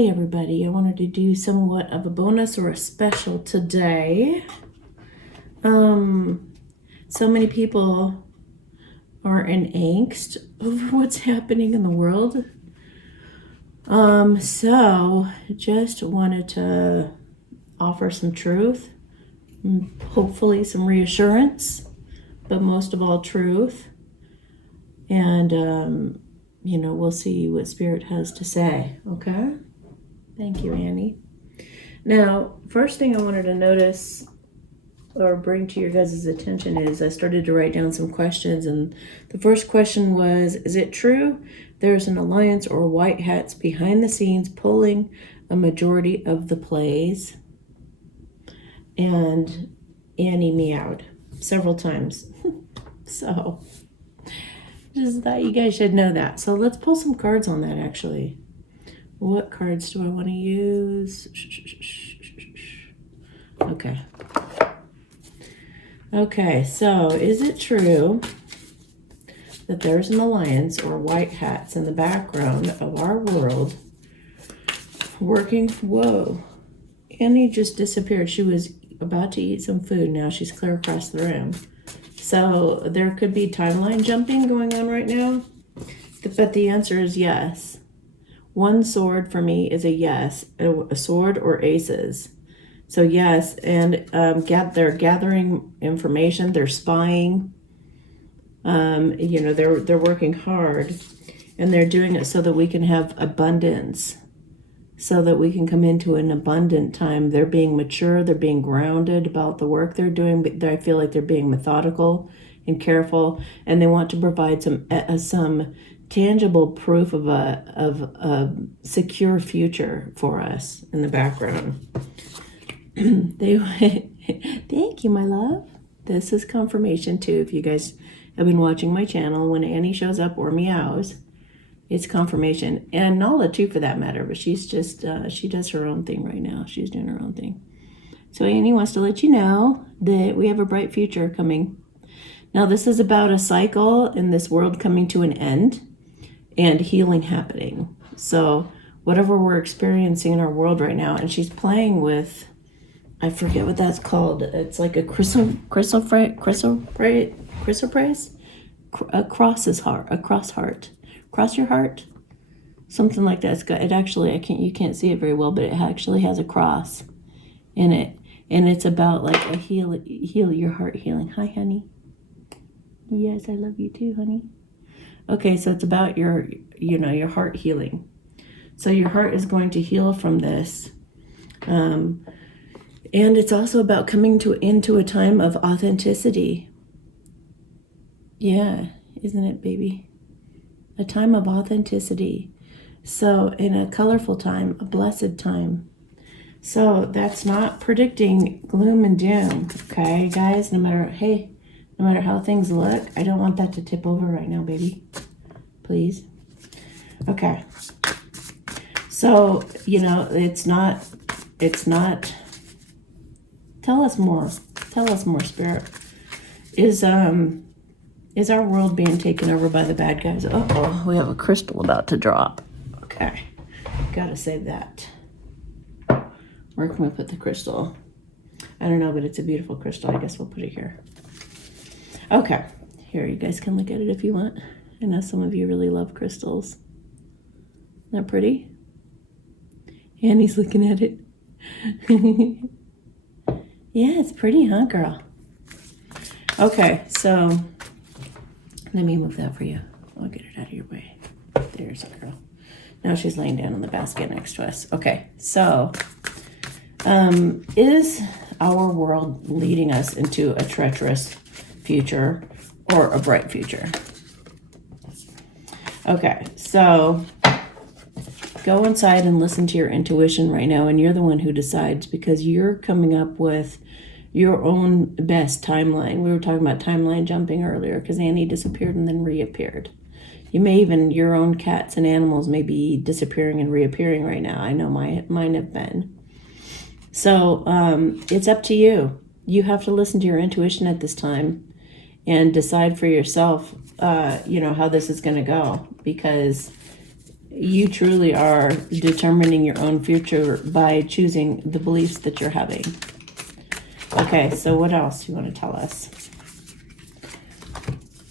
Hey everybody, I wanted to do somewhat of a bonus or a special today. So many people are in angst over what's happening in the world. So just wanted to offer some truth, hopefully some reassurance, but most of all truth. And we'll see what Spirit has to say, okay? Thank you, Annie. Now, first thing I wanted to notice or bring to your guys' attention is I started to write down some questions, and the first question was, is it true there's an alliance or white hats behind the scenes pulling a majority of the plays? And Annie meowed several times. So, just thought you guys should know that. So let's pull some cards on that, actually. What cards do I want to use? Okay, so is it true that there's an alliance or white hats in the background of our world working? Whoa, Annie just disappeared. She was about to eat some food. Now she's clear across the room. So there could be timeline jumping going on right now. But the answer is yes. One sword for me is a yes, a sword or aces. So yes, and they're gathering information, they're spying. They're working hard, and they're doing it so that we can have abundance, so that we can come into an abundant time. They're being mature, they're being grounded about the work they're doing. I feel like they're being methodical and careful, and they want to provide some tangible proof of a secure future for us in the background. Thank you, my love. This is confirmation too. If you guys have been watching my channel, when Annie shows up or meows, it's confirmation. And Nala too, for that matter. But she's just she does her own thing right now. She's doing her own thing. So Annie wants to let you know that we have a bright future coming. Now this is about a cycle in this world coming to an end and healing happening. So whatever we're experiencing in our world right now, and she's playing with, I forget what that's called. It's like a cross your heart, something like that. It actually, you can't see it very well, but it actually has a cross in it, and it's about like a heal your heart healing. Hi, honey. Yes, I love you too, honey. Okay, so it's about your heart healing. So your heart is going to heal from this. And it's also about coming into a time of authenticity. Yeah, isn't it, baby? A time of authenticity. So in a colorful time, a blessed time. So that's not predicting gloom and doom, okay, guys? No matter how things look, I don't want that to tip over right now, baby. Please. Okay. So, it's not, tell us more, Spirit. Is our world being taken over by the bad guys? Uh-oh, we have a crystal about to drop. Okay, gotta save that. Where can we put the crystal? I don't know, but it's a beautiful crystal. I guess we'll put it here. Okay, here, you guys can look at it if you want. I know some of you really love crystals. Isn't that pretty? Annie's looking at it. Yeah, it's pretty, huh, girl? Okay, so let me move that for you. I'll get it out of your way. There's a girl. Now she's laying down in the basket next to us. Okay, so is our world leading us into a treacherous future or a bright future? Okay, so go inside and listen to your intuition right now, and you're the one who decides, because you're coming up with your own best timeline. We were talking about timeline jumping earlier because Annie disappeared and then reappeared. Your own cats and animals may be disappearing and reappearing right now. I know mine have been. So it's up to you. You have to listen to your intuition at this time and decide for yourself, how this is going to go, because You truly are determining your own future by choosing the beliefs that you're having. Okay, so what else do you want to tell us?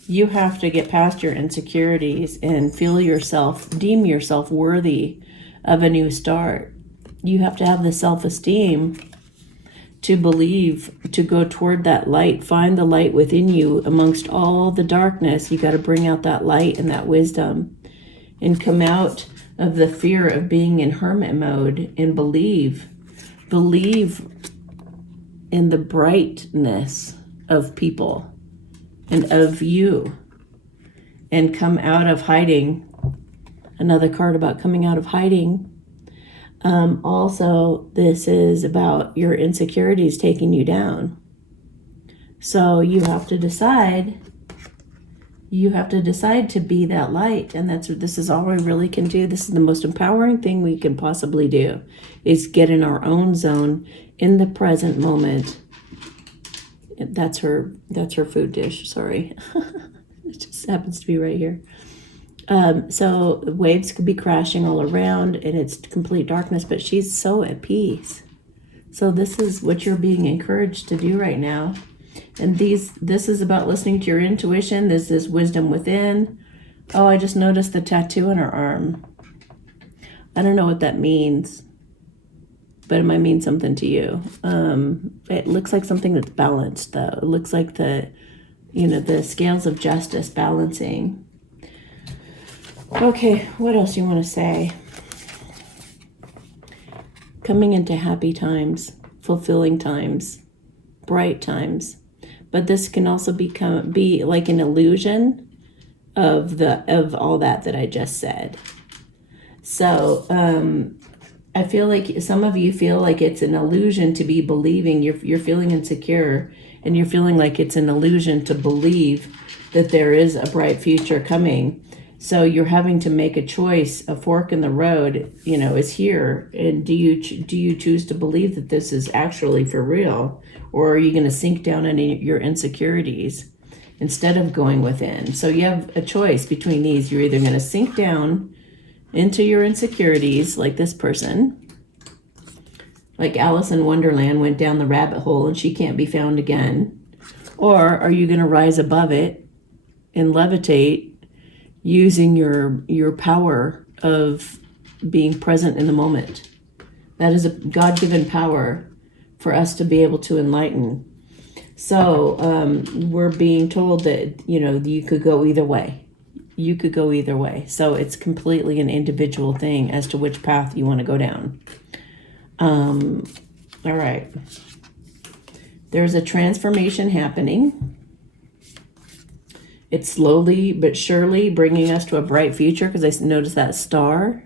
You have to get past your insecurities and deem yourself worthy of a new start. You have to have the self-esteem to believe, to go toward that light, find the light within you amongst all the darkness. You got to bring out that light and that wisdom and come out of the fear of being in hermit mode and believe in the brightness of people and of you, and come out of hiding. Another card about coming out of hiding. Also, this is about your insecurities taking you down. So you have to decide to be that light. And this is all we really can do. This is the most empowering thing we can possibly do, is get in our own zone in the present moment. That's her food dish. Sorry. It just happens to be right here. So waves could be crashing all around and it's complete darkness, but she's so at peace. So this is what you're being encouraged to do right now. And this is about listening to your intuition. There's this wisdom within. Oh, I just noticed the tattoo on her arm. I don't know what that means, but it might mean something to you. It looks like something that's balanced, though. It looks like the scales of justice balancing. Okay, what else do you want to say? Coming into happy times, fulfilling times, bright times. But this can also be like an illusion of all that I just said. So I feel like some of you feel like it's an illusion to be believing. You're feeling insecure, and you're feeling like it's an illusion to believe that there is a bright future coming. So you're having to make a choice. A fork in the road, is here. And do you choose to believe that this is actually for real, or are you going to sink down in your insecurities instead of going within? So you have a choice between these. You're either going to sink down into your insecurities, like this person, like Alice in Wonderland went down the rabbit hole and she can't be found again, or are you going to rise above it and levitate, using your power of being present in the moment? That is a God-given power for us to be able to enlighten. So we're being told that, you could go either way. You could go either way. So it's completely an individual thing as to which path you want to go down. All right. There's a transformation happening. It's slowly but surely bringing us to a bright future, because I noticed that star.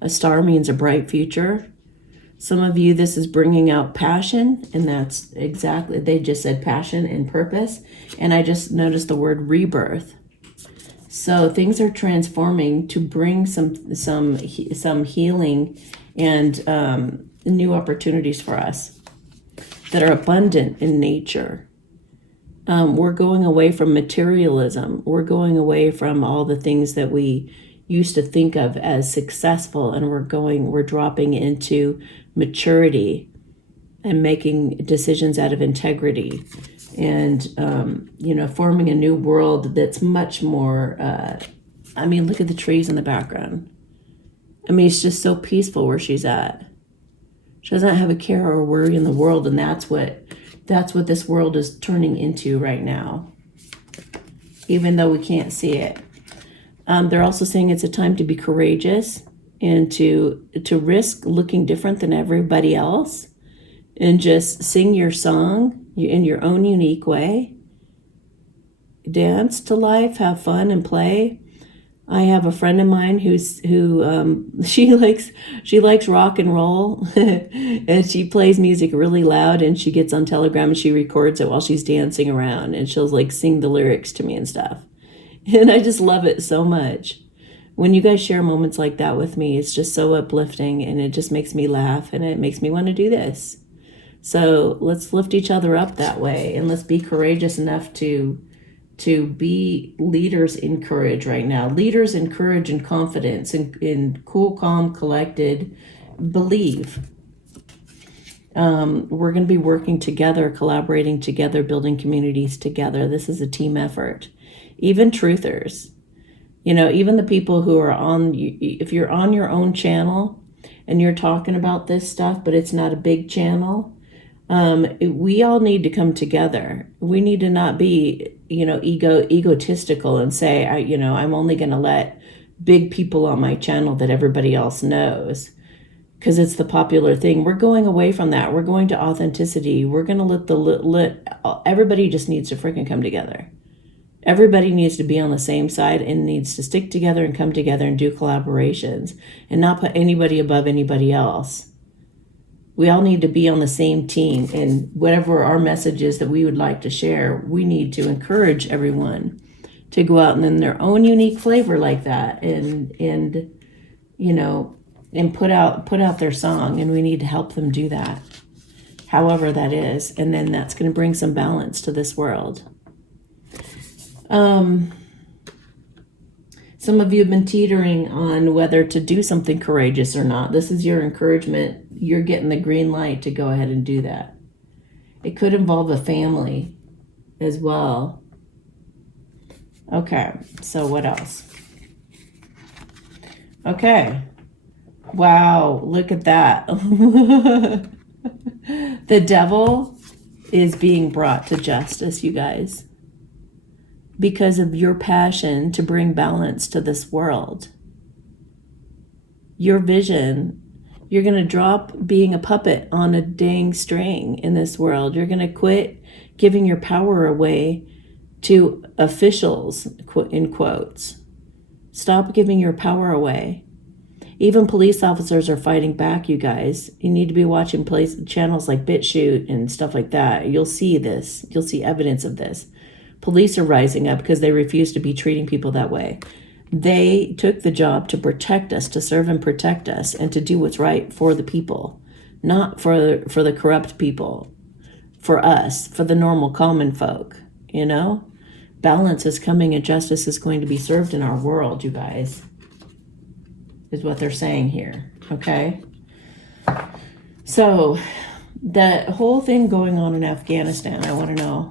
A star means a bright future. Some of you, this is bringing out passion, and that's exactly, they just said passion and purpose. And I just noticed the word rebirth. So things are transforming to bring some healing and new opportunities for us that are abundant in nature. We're going away from materialism. We're going away from all the things that we used to think of as successful, and we're dropping into maturity and making decisions out of integrity, and forming a new world that's much more. Look at the trees in the background. It's just so peaceful where she's at. She doesn't have a care or worry in the world, and that's what this world is turning into right now, even though we can't see it. They're also saying it's a time to be courageous and to risk looking different than everybody else, and just sing your song in your own unique way. Dance to life, have fun and play. I have a friend of mine who she likes rock and roll and she plays music really loud, and she gets on Telegram and she records it while she's dancing around, and she'll sing the lyrics to me and stuff. And I just love it so much. When you guys share moments like that with me, it's just so uplifting, and it just makes me laugh, and it makes me want to do this. So let's lift each other up that way, and let's be courageous enough to to be leaders in courage right now. Leaders in courage and confidence, in cool, calm, collected believe. We're going to be working together, collaborating together, building communities together. This is a team effort. Even truthers, even the people who are if you're on your own channel and you're talking about this stuff, but it's not a big channel, we all need to come together. We need to not be, egotistical and say, I'm only going to let big people on my channel that everybody else knows because it's the popular thing. We're going away from that. We're going to authenticity. We're going to everybody just needs to freaking come together. Everybody needs to be on the same side and needs to stick together and come together and do collaborations and not put anybody above anybody else. We all need to be on the same team, and whatever our message is that we would like to share, we need to encourage everyone to go out and in their own unique flavor like that and put out their song, and we need to help them do that, however that is, and then that's going to bring some balance to this world. Some of you have been teetering on whether to do something courageous or not. This is your encouragement. You're getting the green light to go ahead and do that. It could involve a family as well. Okay, so what else? Okay. Wow, look at that. The devil is being brought to justice, you guys, because of your passion to bring balance to this world. Your vision, you're going to drop being a puppet on a dang string in this world. You're going to quit giving your power away to officials, in quotes. Stop giving your power away. Even police officers are fighting back, you guys. You need to be watching channels like BitChute and stuff like that. You'll see this. You'll see evidence of this. Police are rising up because they refuse to be treating people that way. They took the job to protect us, to serve and protect us, and to do what's right for the people, not for the corrupt people, for us, for the normal common folk, Balance is coming and justice is going to be served in our world, you guys, is what they're saying here, okay? So, the whole thing going on in Afghanistan, I want to know,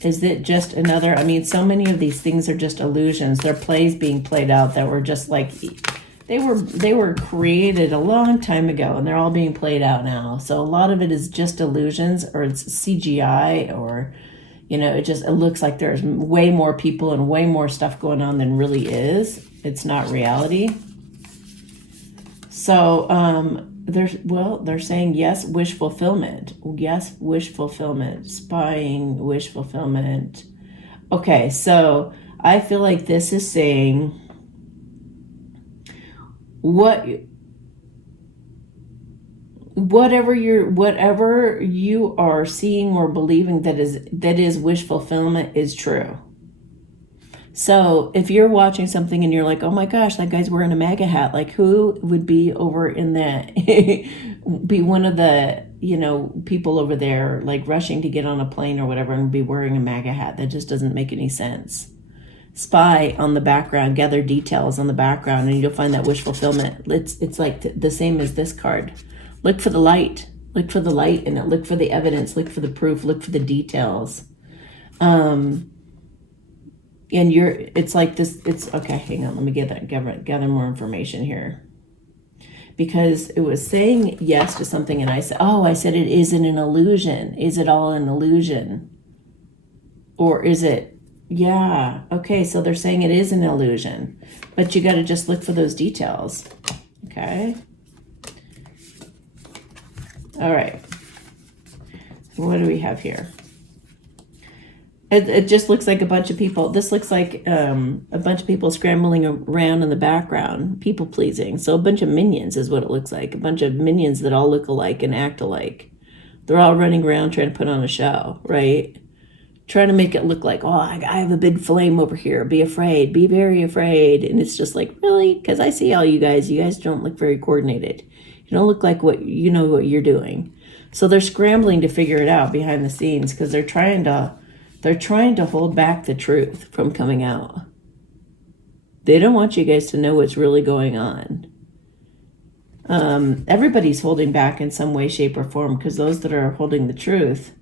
is it just another, so many of these things are just illusions. They're plays being played out that were just like, they were created a long time ago and they're all being played out now. So a lot of it is just illusions, or it's CGI, or, it looks like there's way more people and way more stuff going on than really is. It's not reality. So, they're saying yes, wish fulfillment. Yes, wish fulfillment. Spying, wish fulfillment. Okay, so I feel like this is saying whatever you are seeing or believing that is wish fulfillment is true. So if you're watching something and you're like, oh my gosh, that guy's wearing a MAGA hat, like who would be over in be one of the, people over there, like rushing to get on a plane or whatever and be wearing a MAGA hat? That just doesn't make any sense. Spy on the background, gather details on the background, and you'll find that wish fulfillment. It's like the same as this card. Look for the light. Look for the light in it. Look for the evidence. Look for the proof. Look for the details. And it's like this, okay, hang on, let me gather more information here. Because it was saying yes to something, and I said it isn't an illusion. Is it all an illusion? Or is it, yeah, okay, so they're saying it is an illusion. But you got to just look for those details, okay? All right. What do we have here? It just looks like a bunch of people. This looks like a bunch of people scrambling around in the background, people pleasing. So a bunch of minions is what it looks like. A bunch of minions that all look alike and act alike. They're all running around trying to put on a show, right? Trying to make it look like, I have a big flame over here. Be afraid. Be very afraid. And it's just like, really? Because I see all you guys. You guys don't look very coordinated. You don't look like what you're doing. So they're scrambling to figure it out behind the scenes because they're trying to They're trying to hold back the truth from coming out. They don't want you guys to know what's really going on. Everybody's holding back in some way, shape, or form, because those that are holding the truth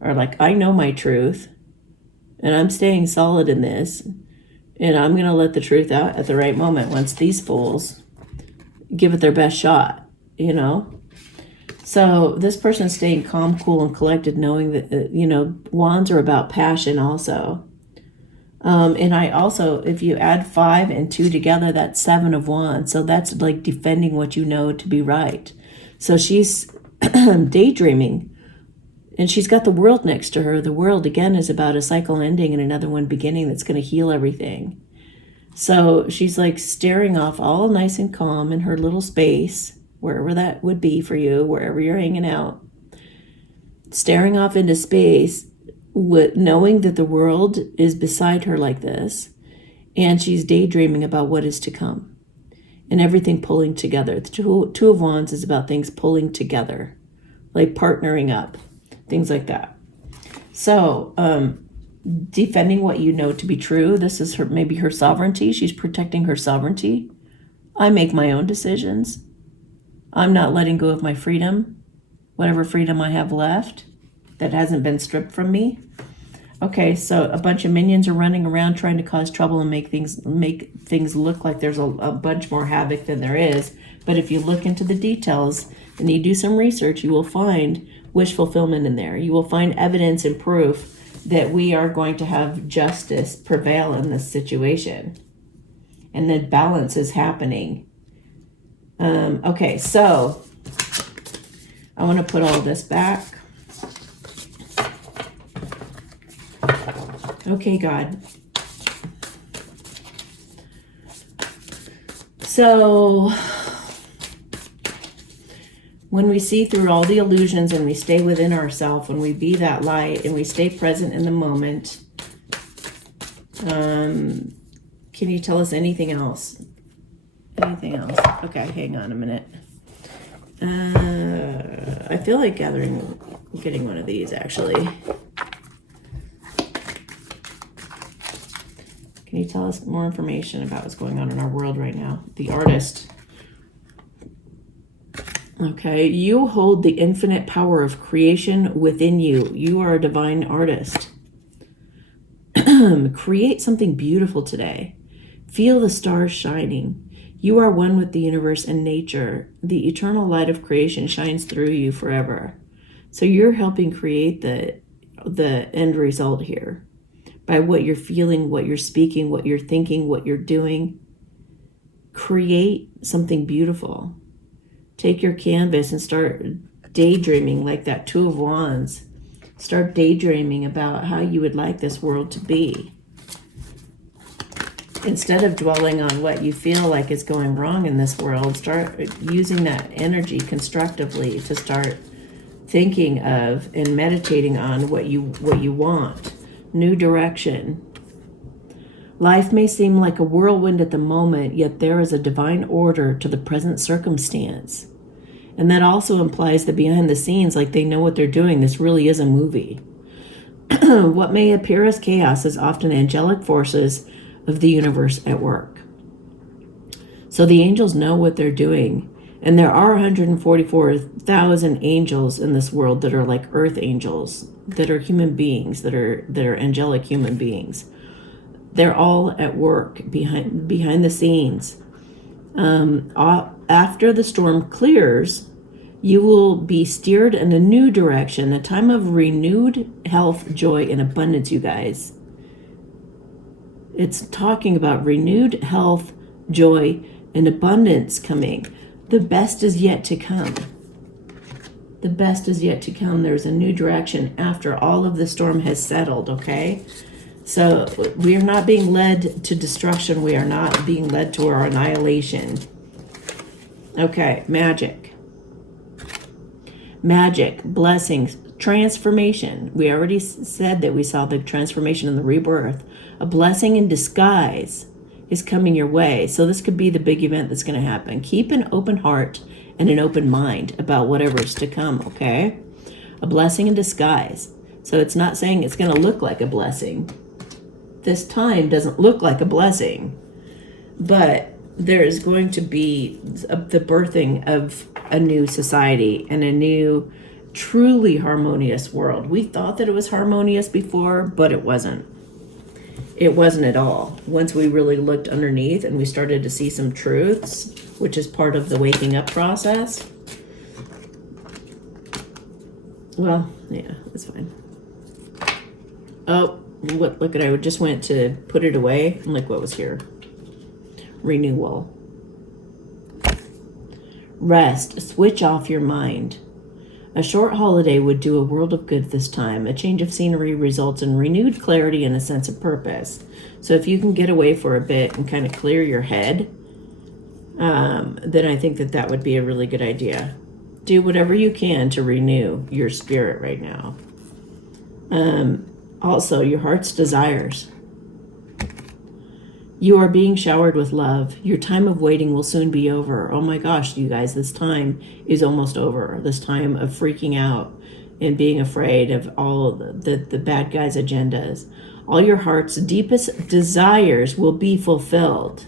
are like, I know my truth, and I'm staying solid in this, and I'm going to let the truth out at the right moment once these fools give it their best shot, you know? So this person's staying calm, cool, and collected, knowing that, wands are about passion also. And I also, if you add 5 and 2 together, that's 7 of wands. So that's like defending what you know to be right. So she's daydreaming, and she's got the world next to her. The world, again, is about a cycle ending and another one beginning that's going to heal everything. So she's like staring off, all nice and calm in her little space, wherever that would be for you, wherever you're hanging out, staring off into space, with knowing that the world is beside her like this, and she's daydreaming about what is to come, and everything pulling together. The two of wands is about things pulling together, like partnering up, things like that. So defending what you know to be true. This is her, maybe her sovereignty. She's protecting her sovereignty. I make my own decisions. I'm not letting go of my freedom, whatever freedom I have left that hasn't been stripped from me. Okay, so a bunch of minions are running around trying to cause trouble and make things look like there's a bunch more havoc than there is. But if you look into the details and you do some research, you will find wish fulfillment in there. You will find evidence and proof that we are going to have justice prevail in this situation. And that balance is happening. Okay, so I want to put all this back. Okay, God. So when we see through all the illusions and we stay within ourselves, when we be that light and we stay present in the moment, can you tell us anything else? Anything else? Okay, hang on a minute. I feel like getting one of these actually. Can you tell us more information about what's going on in our world right now? The artist. Okay, you hold the infinite power of creation within you. You are a divine artist. Create something beautiful today. Feel the stars shining. You are one with the universe and nature. The eternal light of creation shines through you forever. So you're helping create the end result here by what you're feeling, what you're speaking, what you're thinking, what you're doing. Create something beautiful. Take your canvas and start daydreaming like that 2 of wands. Start daydreaming about how you would like this world to be. Instead of dwelling on what you feel like is going wrong in this world, start using that energy constructively to start thinking of and meditating on what you want. New direction. Life may seem like a whirlwind at the moment, yet there is a divine order to the present circumstance. And that also implies that behind the scenes, like they know what they're doing. This really is a movie. What may appear as chaos is often angelic forces of the universe at work. So the angels know what they're doing. And there are 144,000 angels in this world that are like earth angels, that are human beings, that are angelic human beings. They're all at work behind the scenes. After the storm clears, you will be steered in a new direction, a time of renewed health, joy, and abundance, you guys. It's talking about renewed health, joy, and abundance coming. The best is yet to come. The best is yet to come. There's a new direction after all of the storm has settled, okay? So we are not being led to destruction. We are not being led to our annihilation. Okay, magic. Magic, blessings, transformation. We already said that we saw the transformation and the rebirth. A blessing in disguise is coming your way. So this could be the big event that's going to happen. Keep an open heart and an open mind about whatever's to come, okay? A blessing in disguise. So it's not saying it's going to look like a blessing. This time doesn't look like a blessing, but there is going to be the birthing of a new society and a new, truly harmonious world. We thought that it was harmonious before, but it wasn't. It wasn't at all. Once we really looked underneath and we started to see some truths, which is part of the waking up process. Well, yeah, it's fine. Oh, look at, I just went to put it away and look what was here. Renewal. Rest. Switch off your mind. A short holiday would do a world of good this time. A change of scenery results in renewed clarity and a sense of purpose. So if you can get away for a bit and kind of clear your head, then I think that would be a really good idea. Do whatever you can to renew your spirit right now. Also, your heart's desires. You are being showered with love. Your time of waiting will soon be over. Oh my gosh, you guys, this time is almost over. This time of freaking out and being afraid of all the bad guys' agendas. All your heart's deepest desires will be fulfilled.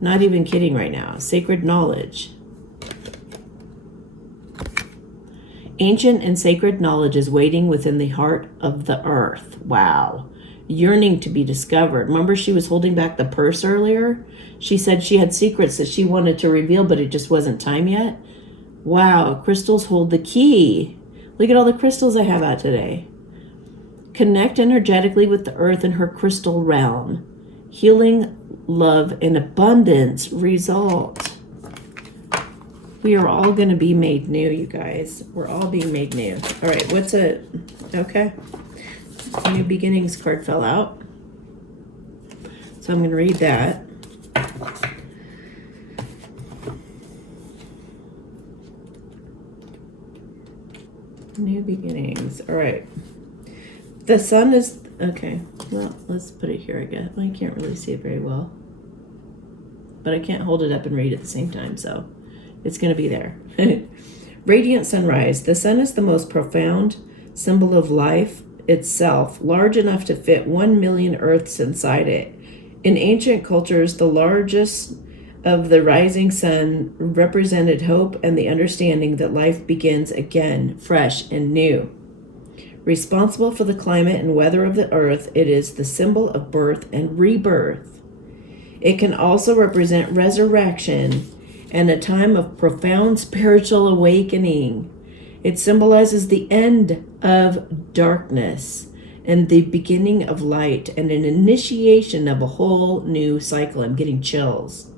Not even kidding right now. Sacred knowledge. Ancient and sacred knowledge is waiting within the heart of the earth. Wow. Yearning to be discovered. Remember she was holding back the purse earlier? She said she had secrets that she wanted to reveal, but it just wasn't time yet. Wow, crystals hold the key. Look at all the crystals I have out today. Connect energetically with the earth and her crystal realm. Healing, love, and abundance result. We are all going to be made new, you guys. We're all being made new. All right, what's it? Okay. New beginnings card fell out. So I'm going to read that. New beginnings. All right. The sun is, okay. Well, let's put it here, I guess. Well, you can't really see it very well. But I can't hold it up and read at the same time, so it's going to be there. Radiant sunrise. The sun is the most profound symbol of life itself, large enough to fit 1 million Earths inside it. In ancient cultures, the largest of the rising sun represented hope and the understanding that life begins again, fresh and new. Responsible for the climate and weather of the earth, it is the symbol of birth and rebirth. It can also represent resurrection and a time of profound spiritual awakening. It symbolizes the end of darkness and the beginning of light and an initiation of a whole new cycle. I'm getting chills.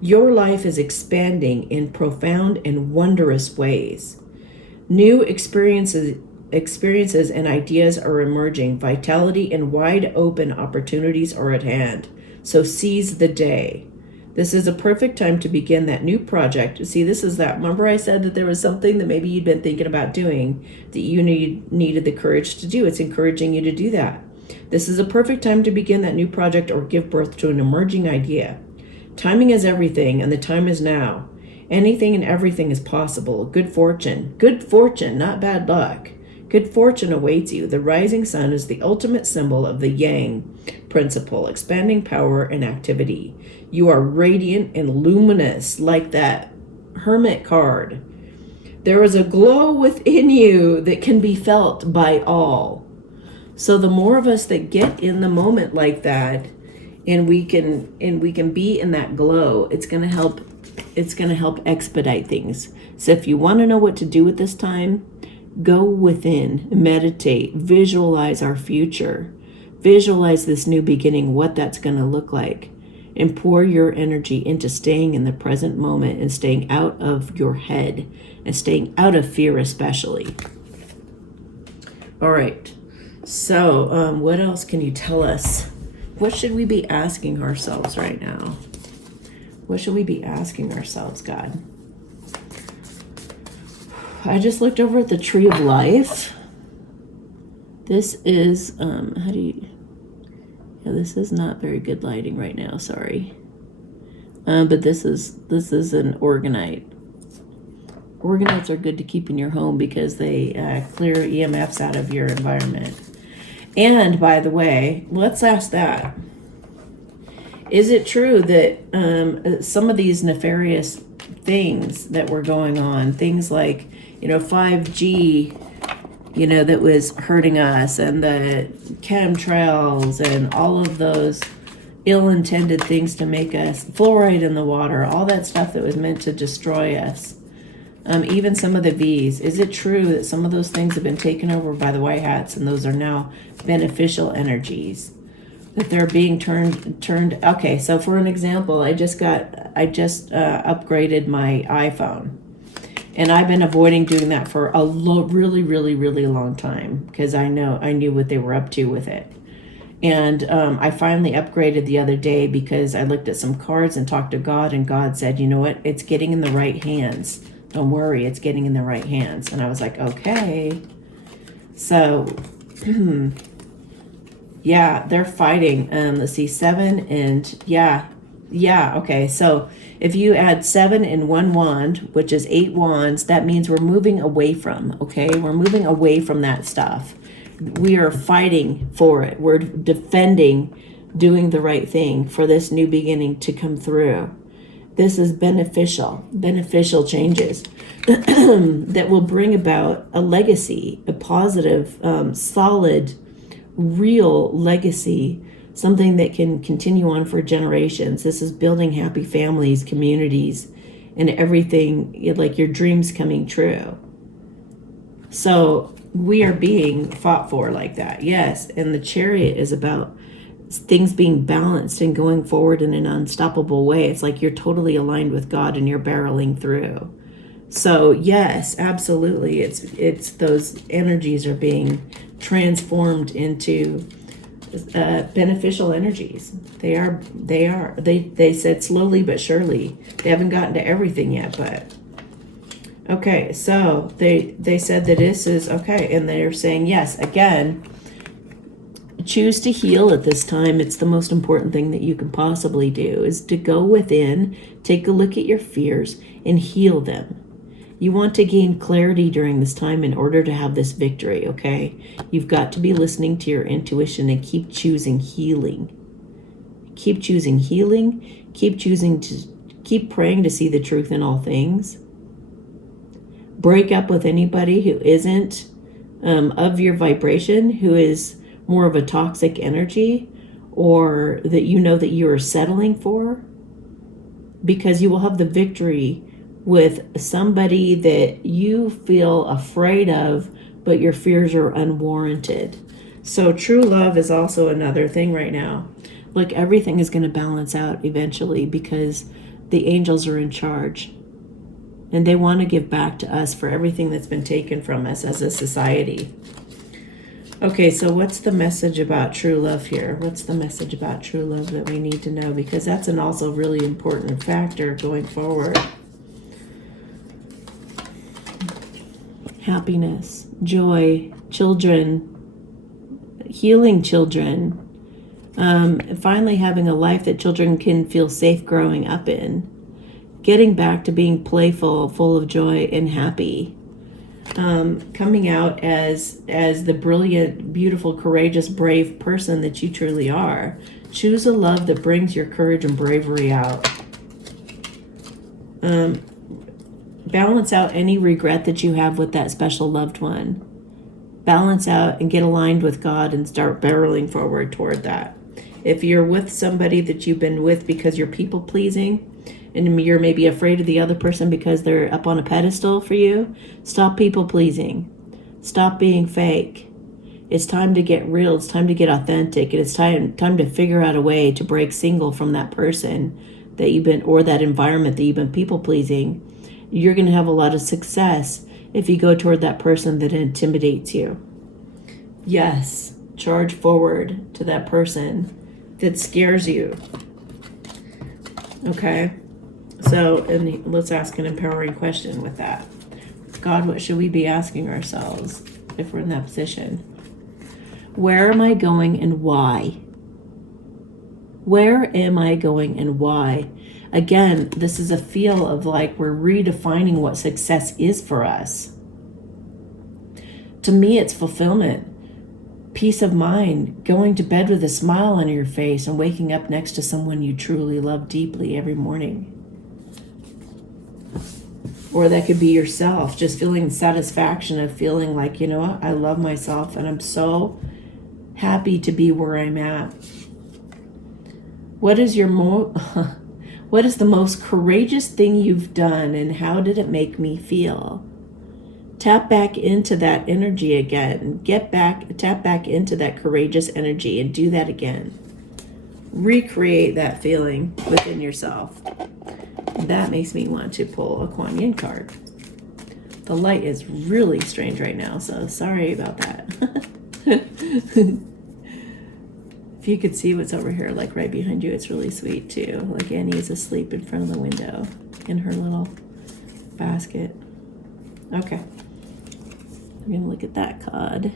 Your life is expanding in profound and wondrous ways. New experiences and ideas are emerging. Vitality and wide open opportunities are at hand. So seize the day. This is a perfect time to begin that new project. See, this is that. Remember I said that there was something that maybe you'd been thinking about doing that you needed the courage to do. It's encouraging you to do that. This is a perfect time to begin that new project or give birth to an emerging idea. Timing is everything, and the time is now. Anything and everything is possible. Good fortune, not bad luck. Good fortune awaits you. The rising sun is the ultimate symbol of the Yang principle, expanding power and activity. You are radiant and luminous like that Hermit card. There is a glow within you that can be felt by all. So the more of us that get in the moment like that, and we can be in that glow, it's going to help expedite things. So if you want to know what to do with this time, go within, meditate, visualize our future, visualize this new beginning, what that's going to look like, and pour your energy into staying in the present moment and staying out of your head and staying out of fear especially. All right. So what else can you tell us? What should we be asking ourselves right now? What should we be asking ourselves, God? I just looked over at the tree of life. This is, this is not very good lighting right now, sorry. But this is an organite. Organoids are good to keep in your home because they clear EMFs out of your environment. And by the way, let's ask that. Is it true that some of these nefarious things that were going on, things like, 5G, that was hurting us, and the chemtrails and all of those ill-intended things to make us, fluoride in the water, all that stuff that was meant to destroy us, even some of the V's. Is it true that some of those things have been taken over by the white hats and those are now beneficial energies? That they're being turned. Okay, so for an example, I just upgraded my iPhone, and I've been avoiding doing that for a really, really, really long time because I knew what they were up to with it. And I finally upgraded the other day because I looked at some cards and talked to God, and God said, you know what, it's getting in the right hands. Don't worry, it's getting in the right hands. And I was like, okay. So, yeah, they're fighting. Let's see, 7 and, yeah, okay. So if you add 7 and 1 wand, which is 8 wands, that means we're moving away from, okay? We're moving away from that stuff. We are fighting for it. We're defending, doing the right thing for this new beginning to come through. This is beneficial changes that will bring about a legacy, a positive, solid, real legacy, something that can continue on for generations. This is building happy families, communities, and everything, like your dreams coming true. So we are being fought for like that, yes. And the Chariot is about things being balanced and going forward in an unstoppable way. It's like you're totally aligned with God and you're barreling through. So yes, absolutely, it's those energies are being transformed into beneficial energies. They said slowly but surely. They haven't gotten to everything yet, but okay. So they said that this is okay, and they're saying yes again. Choose to heal at this time. It's the most important thing that you can possibly do, is to go within, take a look at your fears, and heal them. You want to gain clarity during this time in order to have this victory, okay? You've got to be listening to your intuition and keep choosing healing. Keep choosing healing. Keep praying to see the truth in all things. Break up with anybody who isn't of your vibration, who is more of a toxic energy, or that that you are settling for, because you will have the victory with somebody that you feel afraid of, but your fears are unwarranted. So true love is also another thing right now. Look, everything is going to balance out eventually because the angels are in charge, and they want to give back to us for everything that's been taken from us as a society. Okay, so what's the message about true love here? What's the message about true love that we need to know? Because that's an also really important factor going forward. Happiness, joy, children, healing children, finally having a life that children can feel safe growing up in, getting back to being playful, full of joy, and happy. Coming out as the brilliant, beautiful, courageous, brave person that you truly are. Choose a love that brings your courage and bravery out. Balance out any regret that you have with that special loved one. Balance out and get aligned with God and start barreling forward toward that. If you're with somebody that you've been with because you're people pleasing, and you're maybe afraid of the other person because they're up on a pedestal for you, stop people pleasing. Stop being fake. It's time to get real. It's time to get authentic. And it's time to figure out a way to break single from that person that you've been, or that environment that you've been people pleasing. You're going to have a lot of success if you go toward that person that intimidates you. Yes, charge forward to that person that scares you. Okay? So, and let's ask an empowering question with that. God, what should we be asking ourselves if we're in that position? Where am I going and why? Where am I going and why? Again, this is a feel of like we're redefining what success is for us. To me, it's fulfillment, peace of mind, going to bed with a smile on your face and waking up next to someone you truly love deeply every morning. Or that could be yourself, just feeling satisfaction of feeling like, you know what, I love myself and I'm so happy to be where I'm at. What is what is the most courageous thing you've done and how did it make me feel? Tap back into that energy again. Tap back into that courageous energy and do that again. Recreate that feeling within yourself. That makes me want to pull a Kuan Yin card. The light is really strange right now, so sorry about that. If you could see what's over here, like right behind you, it's really sweet too. Like Annie's asleep in front of the window in her little basket. Okay. We're going to look at that card.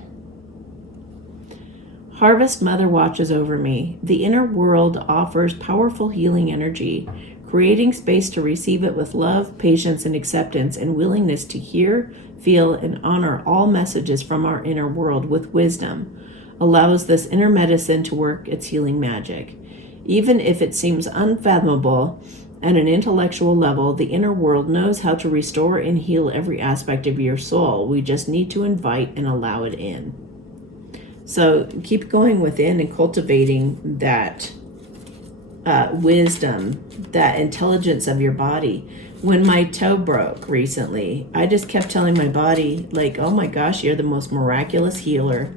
Harvest Mother watches over me. The inner world offers powerful healing energy, creating space to receive it with love, patience, and acceptance, and willingness to hear, feel, and honor all messages from our inner world with wisdom allows this inner medicine to work its healing magic. Even if it seems unfathomable at an intellectual level, the inner world knows how to restore and heal every aspect of your soul. We just need to invite and allow it in. So keep going within and cultivating that wisdom, that intelligence of your body. When my toe broke recently, I just kept telling my body, like, oh my gosh, you're the most miraculous healer.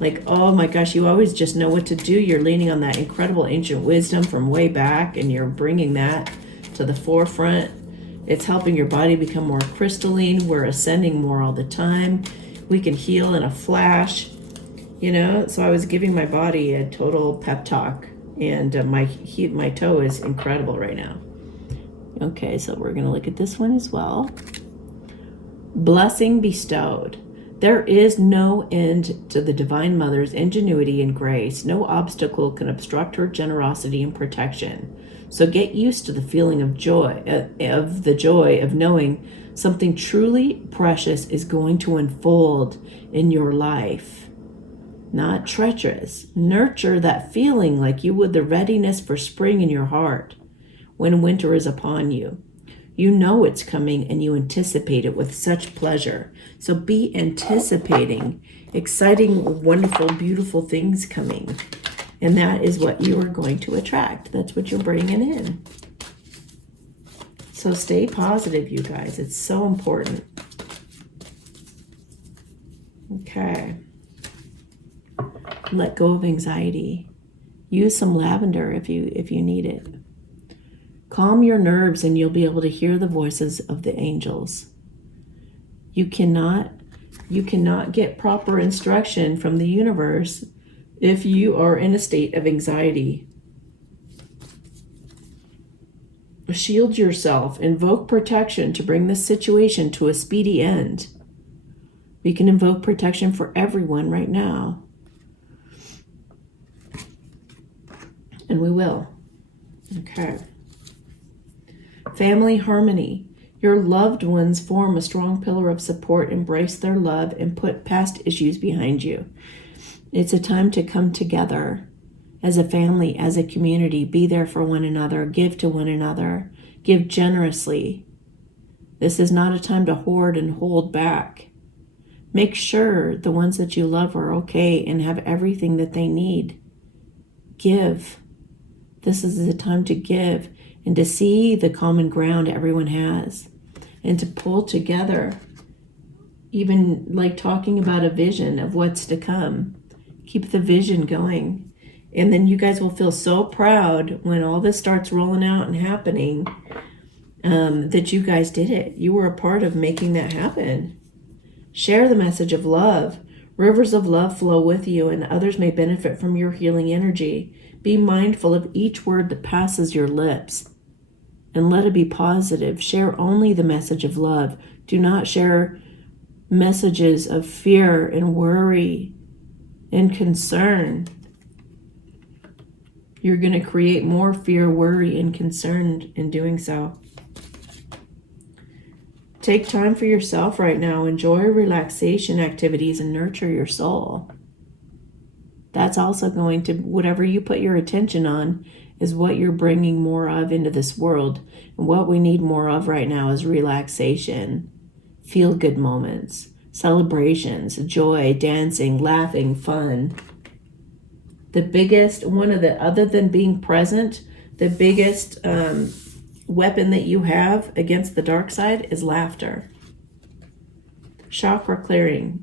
Like, oh my gosh, you always just know what to do. You're leaning on that incredible ancient wisdom from way back, and you're bringing that to the forefront. It's helping your body become more crystalline. We're ascending more all the time. We can heal in a flash, you know? So I was giving my body a total pep talk, and my toe is incredible right now. Okay, so we're going to look at this one as well. Blessing bestowed. There is no end to the Divine Mother's ingenuity and grace. No obstacle can obstruct her generosity and protection. So get used to the feeling of joy, of knowing something truly precious is going to unfold in your life. Not treacherous. Nurture that feeling like you would the readiness for spring in your heart when winter is upon you. You know it's coming and you anticipate it with such pleasure. So be anticipating exciting, wonderful, beautiful things coming. And that is what you are going to attract. That's what you're bringing in. So stay positive, you guys. It's so important. Okay. Let go of anxiety. Use some lavender if you need it. Calm your nerves and you'll be able to hear the voices of the angels. You cannot get proper instruction from the universe if you are in a state of anxiety. Shield yourself. Invoke protection to bring this situation to a speedy end. We can invoke protection for everyone right now. And we will. Okay. Family harmony. Your loved ones form a strong pillar of support, embrace their love, and put past issues behind you. It's a time to come together as a family, as a community. Be there for one another. Give to one another. Give generously. This is not a time to hoard and hold back. Make sure the ones that you love are okay and have everything that they need. Give. This is the time to give and to see the common ground everyone has and to pull together, even like talking about a vision of what's to come. Keep the vision going. And then you guys will feel so proud when all this starts rolling out and happening, that you guys did it. You were a part of making that happen. Share the message of love. Rivers of love flow with you, and others may benefit from your healing energy. Be mindful of each word that passes your lips, and let it be positive. Share only the message of love. Do not share messages of fear and worry and concern. You're going to create more fear, worry, and concern in doing so. Take time for yourself right now. Enjoy relaxation activities and nurture your soul. That's also going to, whatever you put your attention on is what you're bringing more of into this world. And what we need more of right now is relaxation, feel-good moments, celebrations, joy, dancing, laughing, fun. The biggest, other than being present, the biggest weapon that you have against the dark side is laughter. Chakra clearing.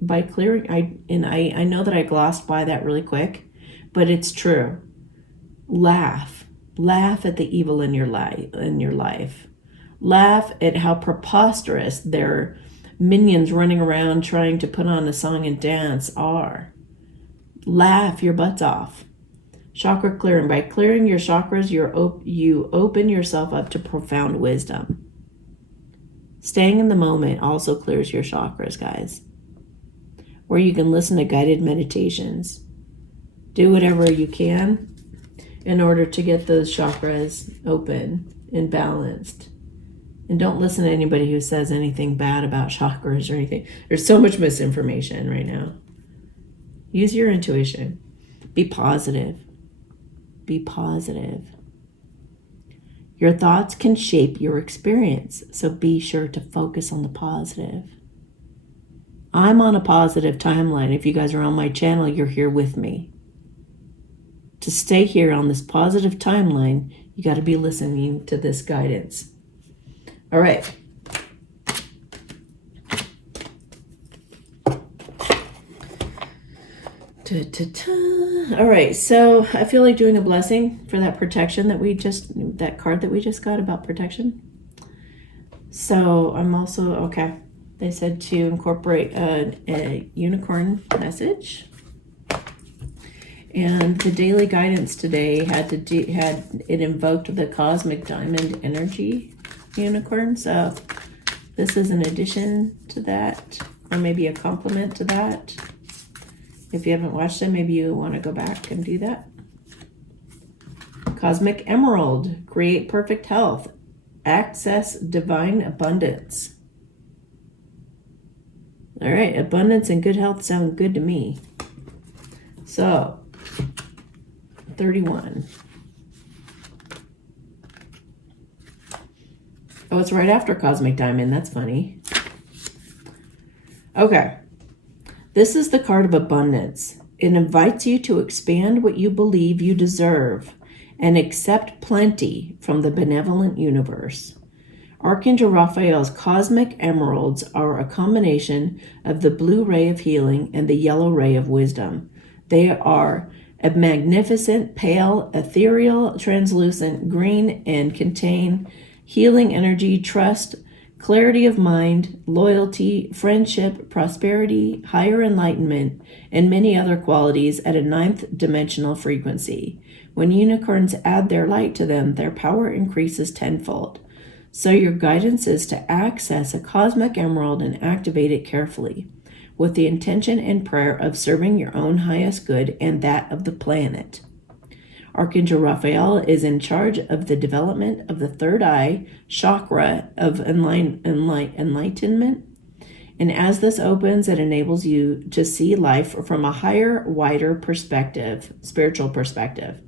By clearing, I know that I glossed by that really quick, but it's true. Laugh at the evil in your life. Laugh at how preposterous their minions running around trying to put on a song and dance are. Laugh your butts off. Chakra clearing. By clearing your chakras, you open yourself up to profound wisdom. Staying in the moment also clears your chakras, guys. Or you can listen to guided meditations. Do whatever you can in order to get those chakras open and balanced. And don't listen to anybody who says anything bad about chakras or anything. There's so much misinformation right now. Use your intuition. Be positive. Be positive. Your thoughts can shape your experience, so be sure to focus on the positive. I'm on a positive timeline. If you guys are on my channel, you're here with me. To stay here on this positive timeline, you got to be listening to this guidance. All right. All right, so I feel like doing a blessing for that protection that card that we just got about protection. So I'm also, okay, they said to incorporate a unicorn message. And the daily guidance today had it invoked the cosmic diamond energy unicorn. So this is an addition to that, or maybe a complement to that. If you haven't watched them, maybe you want to go back and do that. Cosmic Emerald, create perfect health, access divine abundance. All right, abundance and good health sound good to me. So, 31. Oh, it's right after Cosmic Diamond. That's funny. Okay. This is the card of abundance. It invites you to expand what you believe you deserve and accept plenty from the benevolent universe. Archangel Raphael's cosmic emeralds are a combination of the blue ray of healing and the yellow ray of wisdom. They are a magnificent, pale, ethereal, translucent green and contain healing energy, trust, clarity of mind, loyalty, friendship, prosperity, higher enlightenment, and many other qualities at a 9th dimensional frequency. When unicorns add their light to them, their power increases tenfold. So your guidance is to access a cosmic emerald and activate it carefully, with the intention and prayer of serving your own highest good and that of the planet. Archangel Raphael is in charge of the development of the third eye chakra of enlightenment. And as this opens, it enables you to see life from a higher, wider perspective, spiritual perspective.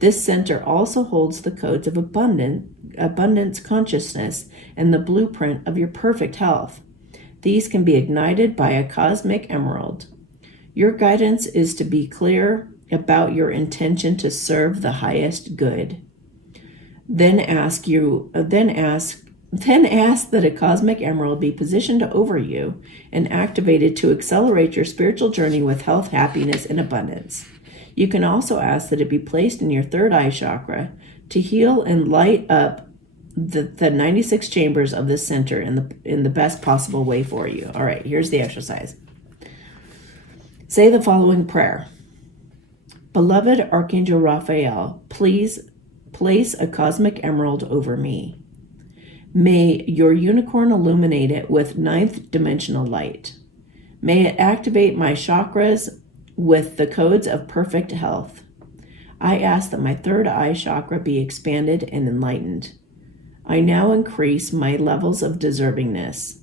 This center also holds the codes of abundance consciousness and the blueprint of your perfect health. These can be ignited by a cosmic emerald. Your guidance is to be clear about your intention to serve the highest good. Then ask that a cosmic emerald be positioned over you and activated to accelerate your spiritual journey with health, happiness, and abundance. You can also ask that it be placed in your third eye chakra to heal and light up the 96 chambers of this center in the best possible way for you. All right, here's the exercise. Say the following prayer. Beloved Archangel Raphael, please place a cosmic emerald over me. May your unicorn illuminate it with 9th dimensional light. May it activate my chakras with the codes of perfect health. I ask that my third eye chakra be expanded and enlightened. I now increase my levels of deservingness.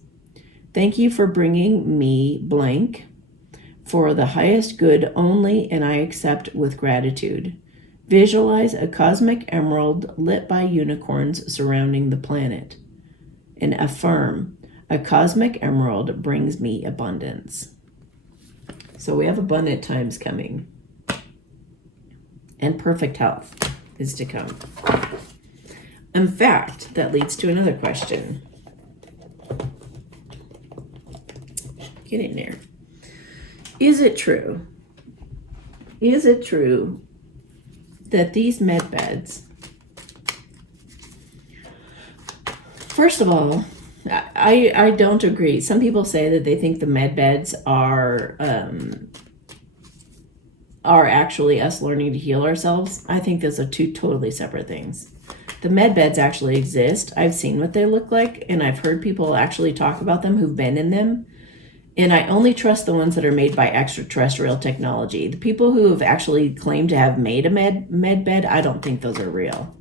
Thank you for bringing me blank for the highest good only, and I accept with gratitude. Visualize a cosmic emerald lit by unicorns surrounding the planet. And affirm, a cosmic emerald brings me abundance. So we have abundant times coming. And perfect health is to come. In fact, that leads to another question. Get in there. Is it true? Is it true that these med beds, first of all, I don't agree. Some people say that they think the med beds are actually us learning to heal ourselves. I think those are two totally separate things. The med beds actually exist. I've seen what they look like, and I've heard people actually talk about them who've been in them. And I only trust the ones that are made by extraterrestrial technology. The people who have actually claimed to have made a med bed, I don't think those are real.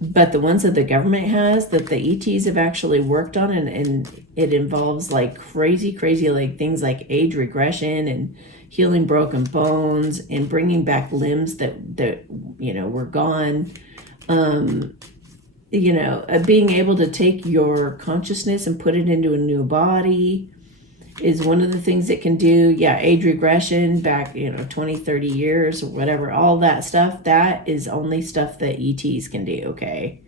But the ones that the government has, that the ETs have actually worked on, and it involves like crazy like things like age regression and healing broken bones and bringing back limbs that were gone. Being able to take your consciousness and put it into a new body is one of the things it can do. Age regression back 20, 30 years or whatever, all that stuff, that is only stuff that ETs can do, okay?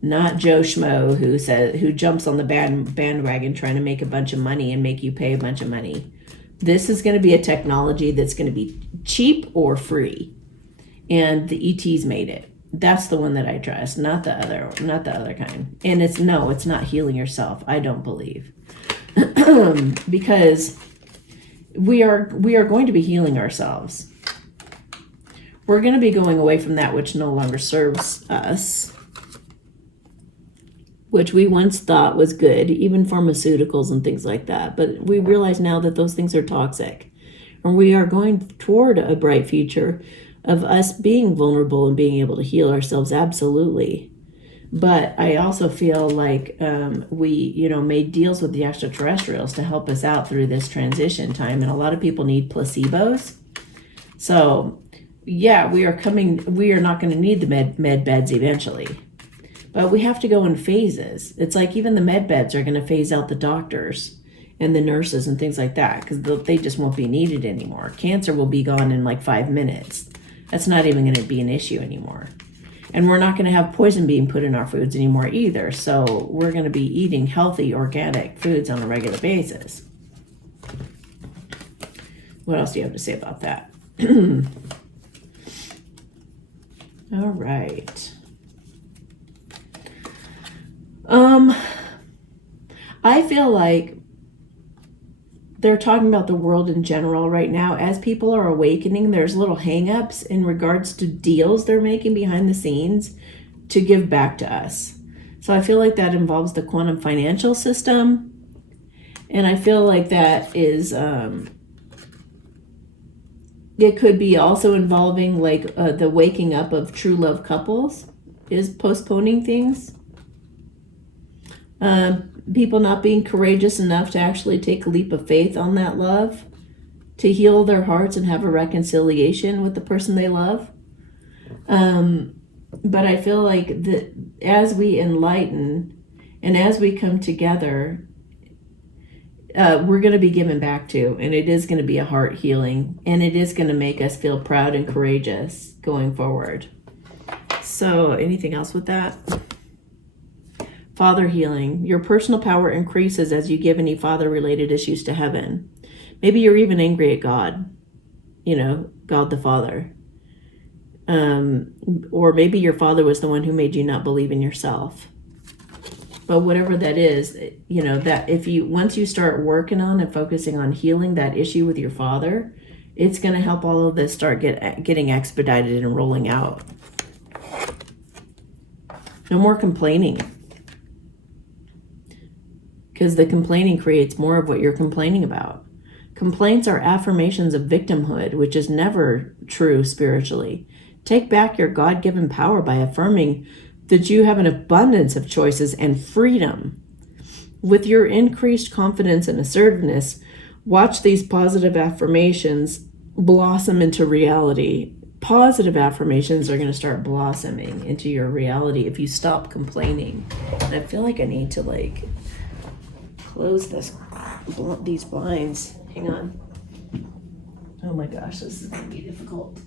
Not Joe Schmo who jumps on the bandwagon trying to make a bunch of money and make you pay a bunch of money. This is going to be a technology that's going to be cheap or free, and the ETs made it. That's the one that I trust, not the other kind. And it's not healing yourself, I don't believe. Because we are going to be healing ourselves. We're going to be going away from that which no longer serves us, which we once thought was good, even pharmaceuticals and things like that. But we realize now that those things are toxic. And we are going toward a bright future of us being vulnerable and being able to heal ourselves, absolutely. But I also feel like we made deals with the extraterrestrials to help us out through this transition time. And a lot of people need placebos. So, we are not going to need the med beds eventually. But we have to go in phases. It's like even the med beds are going to phase out the doctors and the nurses and things like that, because they just won't be needed anymore. Cancer will be gone in like 5 minutes. That's not even going to be an issue anymore. And we're not going to have poison being put in our foods anymore either. So we're going to be eating healthy, organic foods on a regular basis. What else do you have to say about that? All right. I feel like they're talking about the world in general right now. As people are awakening, there's little hang-ups in regards to deals they're making behind the scenes to give back to us. So I feel like that involves the quantum financial system. And I feel like that is, it could be also involving like the waking up of true love couples is postponing things. People not being courageous enough to actually take a leap of faith on that love, to heal their hearts and have a reconciliation with the person they love. But I feel like that as we enlighten and as we come together, we're going to be given back to, and it is going to be a heart healing, and it is going to make us feel proud and courageous going forward. So anything else with that? Father healing. Your personal power increases as you give any father-related issues to heaven. Maybe you're even angry at God, God the Father. Or maybe your father was the one who made you not believe in yourself. But whatever that is, that once you start working on and focusing on healing that issue with your father, it's going to help all of this start getting expedited and rolling out. No more complaining. Because the complaining creates more of what you're complaining about. Complaints are affirmations of victimhood, which is never true spiritually. Take back your God-given power by affirming that you have an abundance of choices and freedom. With your increased confidence and assertiveness, watch these positive affirmations blossom into reality. Positive affirmations are going to start blossoming into your reality if you stop complaining. And I feel like I need to like close these blinds. Hang on. Oh my gosh, this is going to be difficult.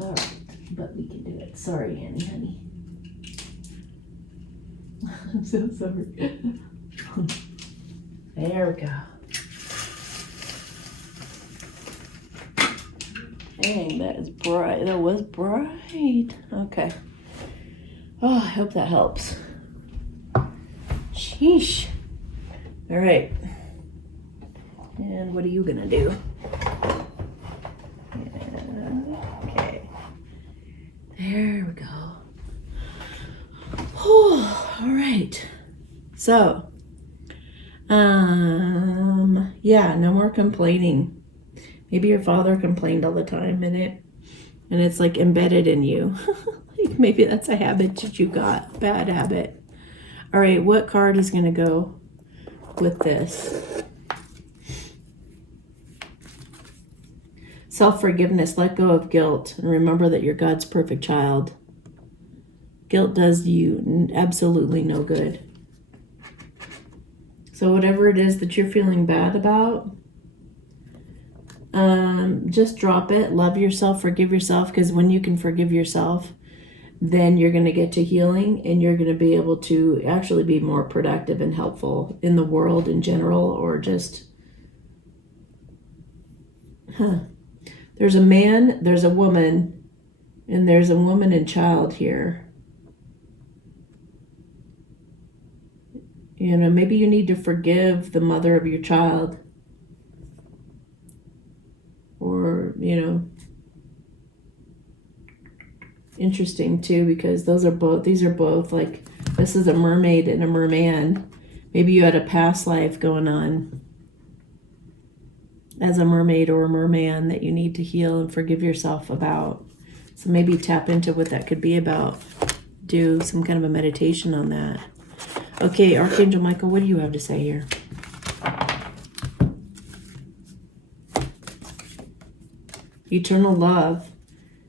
All right, but we can do it. Sorry, Annie, honey. I'm so sorry. There we go. Dang, that is bright. That was bright. Okay. Oh, I hope that helps. Sheesh. All right. And what are you gonna do? Okay. There we go. Oh, all right. So, yeah, no more complaining. Maybe your father complained all the time and it's like embedded in you. Like maybe that's a habit that you got, bad habit. All right, what card is going to go with this? Self-forgiveness, let go of guilt, and remember that you're God's perfect child. Guilt does you absolutely no good. So whatever it is that you're feeling bad about, just drop it. Love yourself, forgive yourself, because when you can forgive yourself, then you're going to get to healing and you're going to be able to actually be more productive and helpful in the world in general, or just, There's a man, there's a woman, and there's a woman and child here. You know, maybe you need to forgive the mother of your child. Or, you know, interesting too, because these are both like, this is a mermaid and a merman. Maybe you had a past life going on as a mermaid or a merman that you need to heal and forgive yourself about. So maybe tap into what that could be about. Do some kind of a meditation on that. Okay, Archangel Michael, what do you have to say here? Eternal love,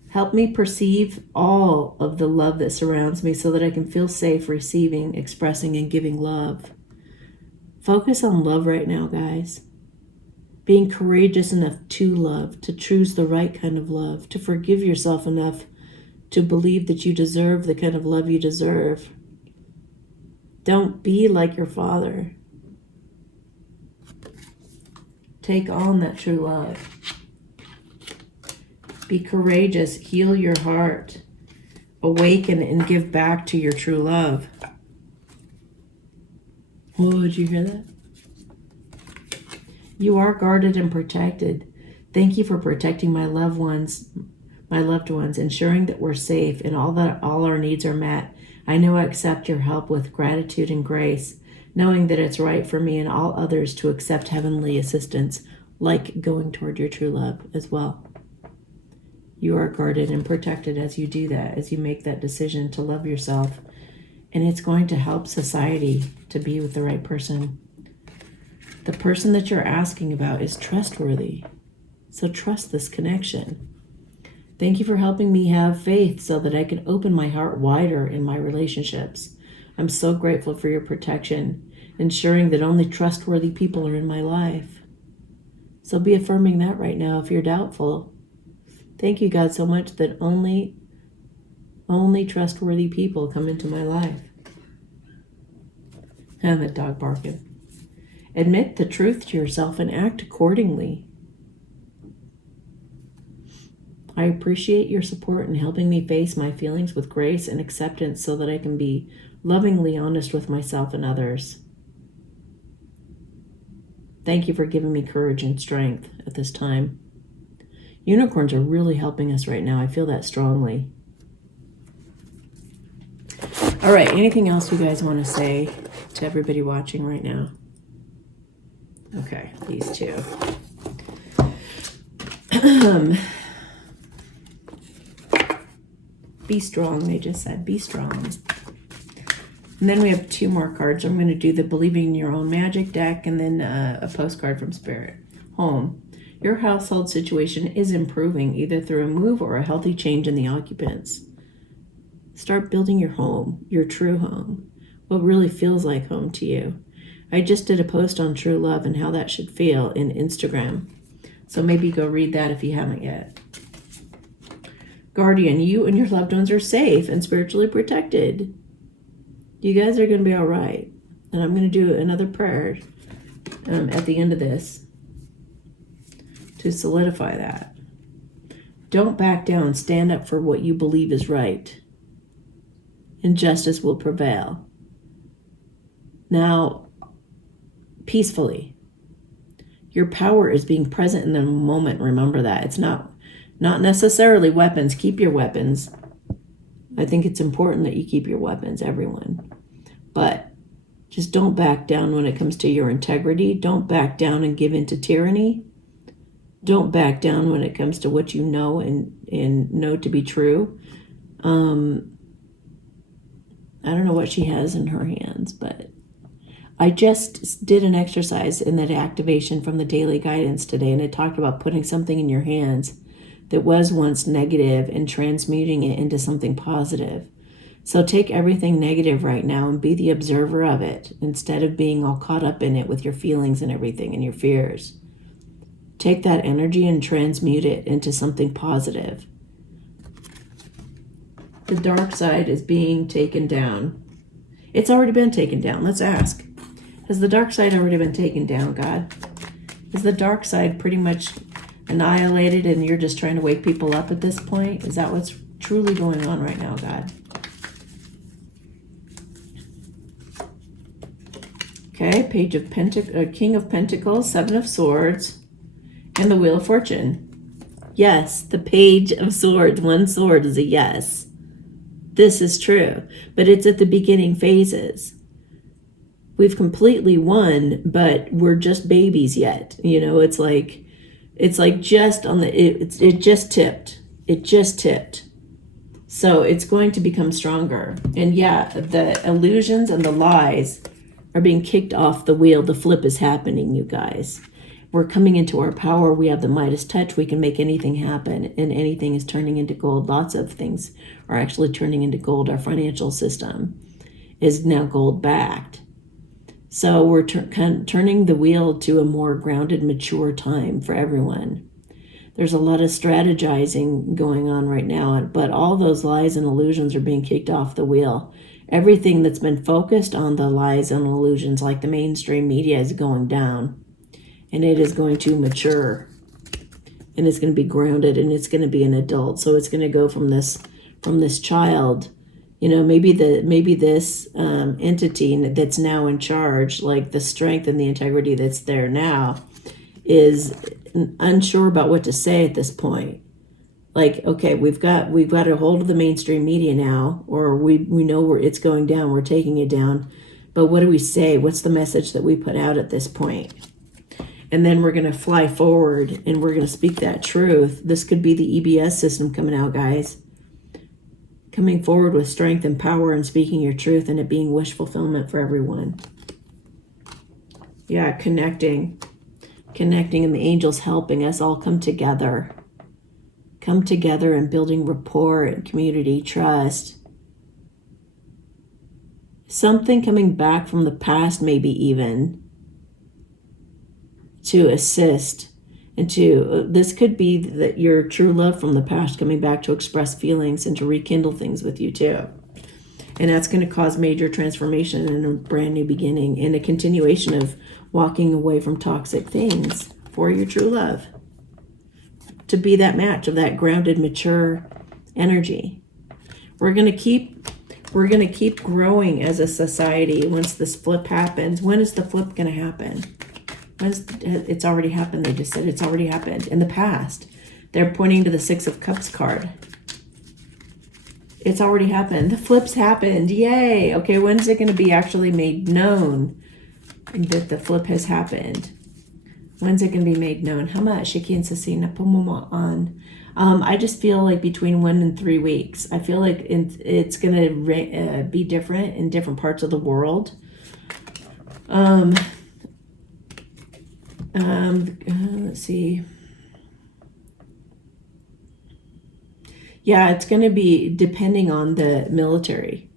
help me perceive all of the love that surrounds me so that I can feel safe receiving, expressing, and giving love. Focus on love right now, guys. Being courageous enough to love, to choose the right kind of love, to forgive yourself enough to believe that you deserve the kind of love you deserve. Don't be like your father. Take on that true love. Be courageous, heal your heart, awaken and give back to your true love. Oh, did you hear that? You are guarded and protected. Thank you for protecting my loved ones, ensuring that we're safe and all our needs are met. I know I accept your help with gratitude and grace, knowing that it's right for me and all others to accept heavenly assistance, like going toward your true love as well. You are guarded and protected as you do that, as you make that decision to love yourself. And it's going to help society to be with the right person. The person that you're asking about is trustworthy. So trust this connection. Thank you for helping me have faith so that I can open my heart wider in my relationships. I'm so grateful for your protection, ensuring that only trustworthy people are in my life. So be affirming that right now if you're doubtful. Thank you, God, so much that only trustworthy people come into my life. And the dog barking. Admit the truth to yourself and act accordingly. I appreciate your support in helping me face my feelings with grace and acceptance so that I can be lovingly honest with myself and others. Thank you for giving me courage and strength at this time. Unicorns are really helping us right now. I feel that strongly. All right, anything else you guys want to say to everybody watching right now? Okay, these two. Be strong, they just said. Be strong. And then we have 2 more cards. I'm going to do the Believing in Your Own Magic deck and then a postcard from Spirit. Home. Your household situation is improving either through a move or a healthy change in the occupants. Start building your home, your true home, what really feels like home to you. I just did a post on true love and how that should feel in Instagram. So maybe go read that if you haven't yet. Guardian, you and your loved ones are safe and spiritually protected. You guys are going to be all right. And I'm going to do another prayer at the end of this to solidify that. Don't back down. Stand up for what you believe is right. And justice will prevail. Now, peacefully. Your power is being present in the moment. Remember that. It's not necessarily weapons. Keep your weapons. I think it's important that you keep your weapons, everyone. But just don't back down when it comes to your integrity. Don't back down and give in to tyranny. Don't back down when it comes to what you know and know to be true. I don't know what she has in her hands, but I just did an exercise in that activation from the daily guidance today, and it talked about putting something in your hands that was once negative and transmuting it into something positive. So take everything negative right now and be the observer of it instead of being all caught up in it with your feelings and everything and your fears. Take that energy and transmute it into something positive. The dark side is being taken down. It's already been taken down. Let's ask. Has the dark side already been taken down, God? Is the dark side pretty much annihilated and you're just trying to wake people up at this point? Is that what's truly going on right now, God? Okay, Page of King of Pentacles, 7 of Swords, and the Wheel of Fortune. Yes, the Page of Swords. 1 sword is a yes. This is true, but it's at the beginning phases. We've completely won, but we're just babies yet. You know, it's like just on the, it just tipped. It just tipped. So it's going to become stronger. And yeah, the illusions and the lies are being kicked off the wheel. The flip is happening, you guys. We're coming into our power. We have the Midas touch. We can make anything happen, and anything is turning into gold. Lots of things are actually turning into gold. Our financial system is now gold backed. So we're turning the wheel to a more grounded, mature time for everyone. There's a lot of strategizing going on right now, but all those lies and illusions are being kicked off the wheel. Everything that's been focused on the lies and illusions, like the mainstream media, is going down. And it is going to mature. And it's going to be grounded, and it's going to be an adult. So it's going to go from this child, you know, maybe this entity that's now in charge, like the strength and the integrity that's there now, is unsure about what to say at this point. Like, okay, we've got a hold of the mainstream media now, or we know it's going down, we're taking it down. But what do we say? What's the message that we put out at this point? And then we're going to fly forward and we're going to speak that truth. This could be the EBS system coming out, guys. Coming forward with strength and power and speaking your truth, and it being wish fulfillment for everyone. Yeah, connecting and the angels helping us all come together and building rapport and community, trust. Something coming back from the past, maybe even, to assist. And this could be that your true love from the past coming back to express feelings and to rekindle things with you too. And that's going to cause major transformation and a brand new beginning and a continuation of walking away from toxic things for your true love. To be that match of that grounded, mature energy. We're going to keep growing as a society once this flip happens. When is the flip going to happen? It's already happened. They just said it's already happened in the past. They're pointing to the 6 of Cups card. It's already happened. The flip's happened. Yay. Okay, when's it going to be actually made known that the flip has happened? When's it going to be made known? Hama shikin sasina pumuma on. I just feel like between 1 and 3 weeks. I feel like it's going to be different in different parts of the world. Let's see. Yeah, it's going to be depending on the military.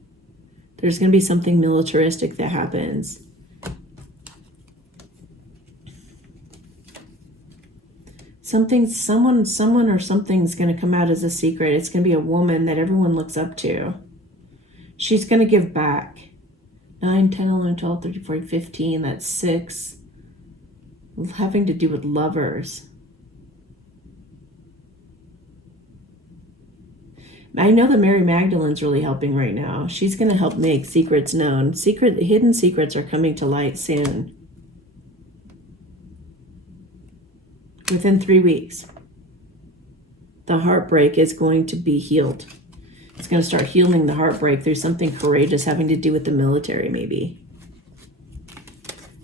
There's going to be something militaristic that happens. Someone or something's going to come out as a secret. It's going to be a woman that everyone looks up to. She's going to give back. 9, 10, 11, 12, 13, 14, 15. That's 6. Having to do with lovers. I know that Mary Magdalene's really helping right now. She's going to help make secrets known. Hidden secrets are coming to light soon. Within 3 weeks. The heartbreak is going to be healed. It's going to start healing the heartbreak through something courageous having to do with the military, maybe.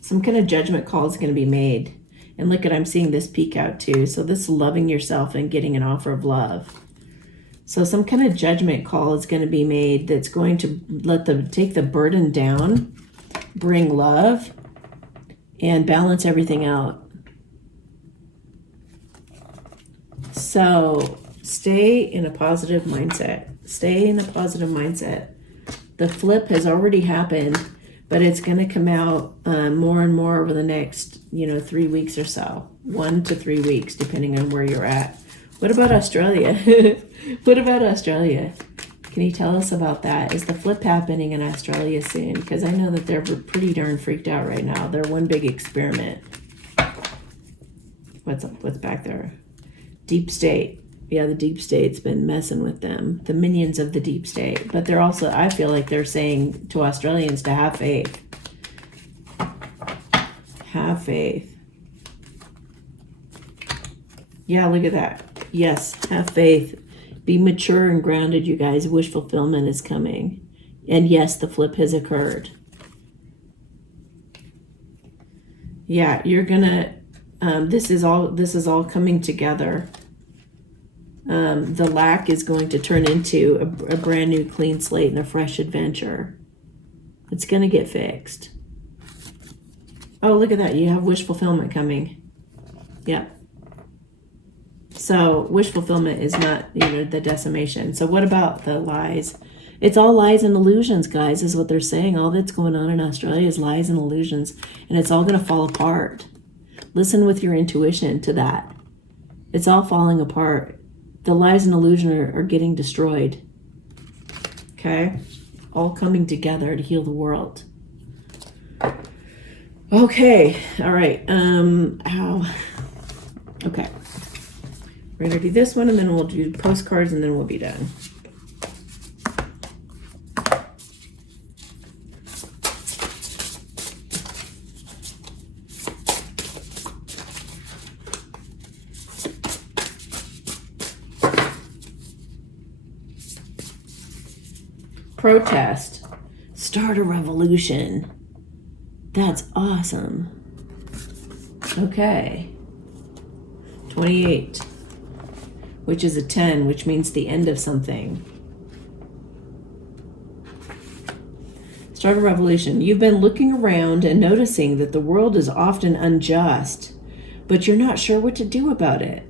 Some kind of judgment call is going to be made. And look at, I'm seeing this peek out too. So this loving yourself and getting an offer of love. So some kind of judgment call is going to be made that's going to take the burden down, bring love, and balance everything out. So stay in a positive mindset. Stay in a positive mindset. The flip has already happened, but it's going to come out more and more over the next, 3 weeks or so. 1 to 3 weeks, depending on where you're at. What about Australia? What about Australia? Can you tell us about that? Is the flip happening in Australia soon? Because I know that they're pretty darn freaked out right now. They're one big experiment. What's back there? Deep state. Yeah, the deep state's been messing with them. The minions of the deep state. But they're also, I feel like they're saying to Australians to have faith. Have faith. Yeah, look at that. Yes, have faith. Be mature and grounded, you guys. Wish fulfillment is coming. And yes, the flip has occurred. Yeah, you're gonna, this is all coming together. The lack is going to turn into a brand new clean slate and a fresh adventure. It's going to get fixed. Oh, look at that. You have wish fulfillment coming. Yep. So wish fulfillment is not, the decimation. So what about the lies? It's all lies and illusions, guys, is what they're saying. All that's going on in Australia is lies and illusions, and it's all going to fall apart. Listen with your intuition to that. It's all falling apart. The lies and illusion are getting destroyed. Okay? All coming together to heal the world. Okay. All right. Okay. We're going to do this one, and then we'll do postcards, and then we'll be done. Protest. Start a revolution. That's awesome. Okay. 28. Which is a 10, which means the end of something. Start a revolution. You've been looking around and noticing that the world is often unjust, but you're not sure what to do about it.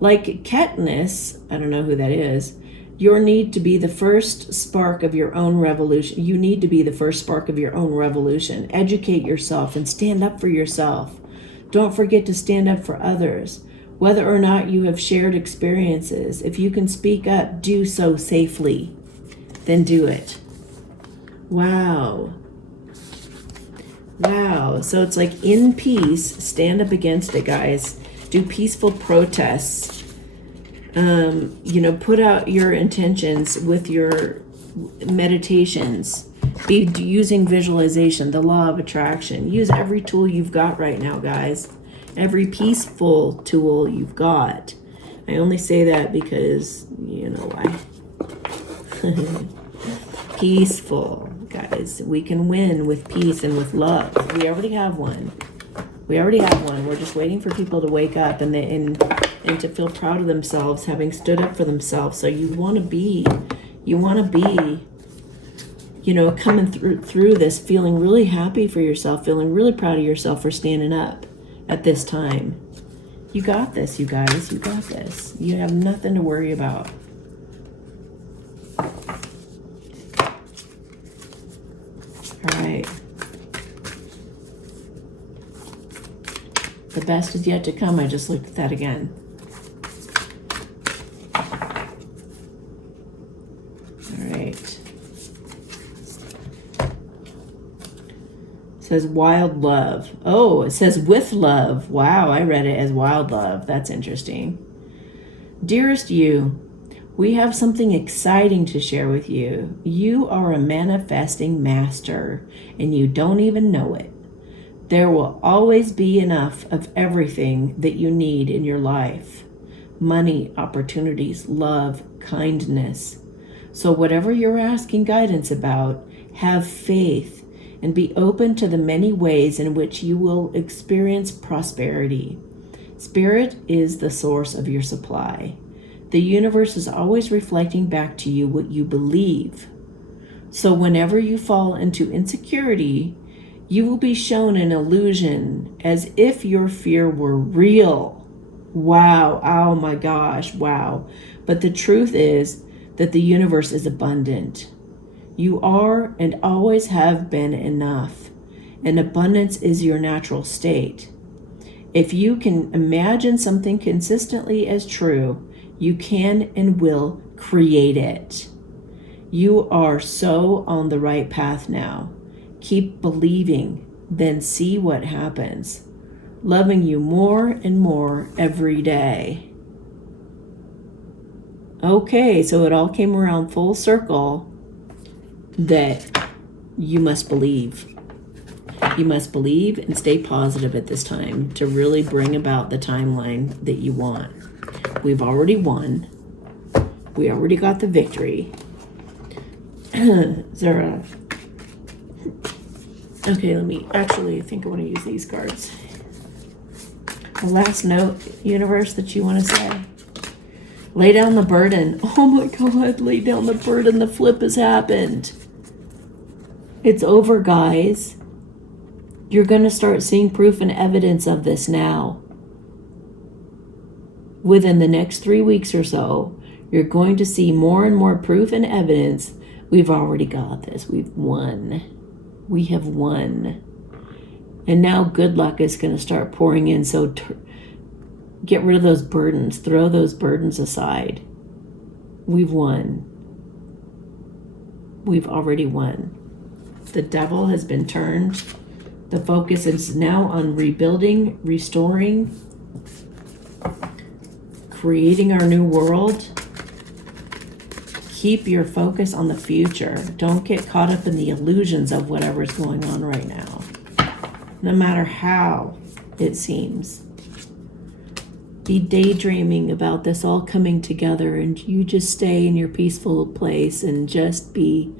Like Katniss, I don't know who that is, you need to be the first spark of your own revolution. You need to be the first spark of your own revolution. Educate yourself and stand up for yourself. Don't forget to stand up for others. Whether or not you have shared experiences, if you can speak up, do so safely. Then do it. Wow. Wow. So it's like in peace, stand up against it, guys. Do peaceful protests. Put out your intentions with your meditations. Be using visualization, the law of attraction. Use every tool you've got right now, guys. Every peaceful tool you've got. I only say that because you know why. Peaceful, guys. We can win with peace and with love. We already have one. We already have one. We're just waiting for people to wake up and to feel proud of themselves, having stood up for themselves. So you want to be, coming through this, feeling really happy for yourself, feeling really proud of yourself for standing up at this time. You got this, you guys. You got this. You have nothing to worry about. All right. The best is yet to come. I just looked at that again. All right. It says wild love. Oh, it says with love. Wow, I read it as wild love. That's interesting. Dearest you, we have something exciting to share with you. You are a manifesting master, and you don't even know it. There will always be enough of everything that you need in your life. Money, opportunities, love, kindness. So whatever you're asking guidance about, have faith and be open to the many ways in which you will experience prosperity. Spirit is the source of your supply. The universe is always reflecting back to you what you believe. So whenever you fall into insecurity, you will be shown an illusion as if your fear were real. Wow. Oh my gosh. Wow. But the truth is that the universe is abundant. You are and always have been enough. And abundance is your natural state. If you can imagine something consistently as true, you can and will create it. You are so on the right path now. Keep believing, then see what happens. Loving you more and more every day. Okay, so it all came around full circle that you must believe. You must believe and stay positive at this time to really bring about the timeline that you want. We've already won. We already got the victory. Zara. Okay, I think I want to use these cards. The last note, universe, that you want to say. Lay down the burden. Oh my God, lay down the burden. The flip has happened. It's over, guys. You're going to start seeing proof and evidence of this now. Within the next 3 weeks or so, you're going to see more and more proof and evidence. We've already got this. We've won. We have won. And now good luck is going to start pouring in. So get rid of those burdens. Throw those burdens aside. We've won. We've already won. The devil has been turned. The focus is now on rebuilding, restoring, creating our new world. Keep your focus on the future. Don't get caught up in the illusions of whatever's going on right now, no matter how it seems. Be daydreaming about this all coming together, and you just stay in your peaceful place and just be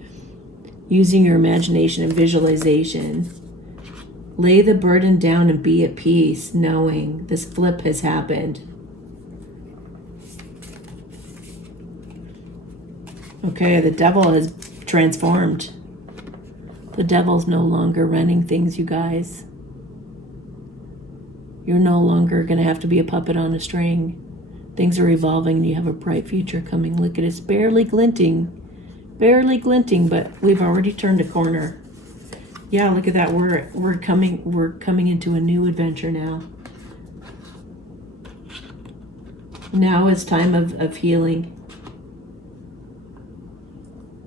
using your imagination and visualization. Lay the burden down and be at peace, knowing this flip has happened. Okay, the devil has transformed. The devil's no longer running things, you guys. You're no longer going to have to be a puppet on a string. Things are evolving and you have a bright future coming. Look at it, it's barely glinting, but we've already turned a corner. Yeah, look at that. We're coming into a new adventure now. Now is time of healing.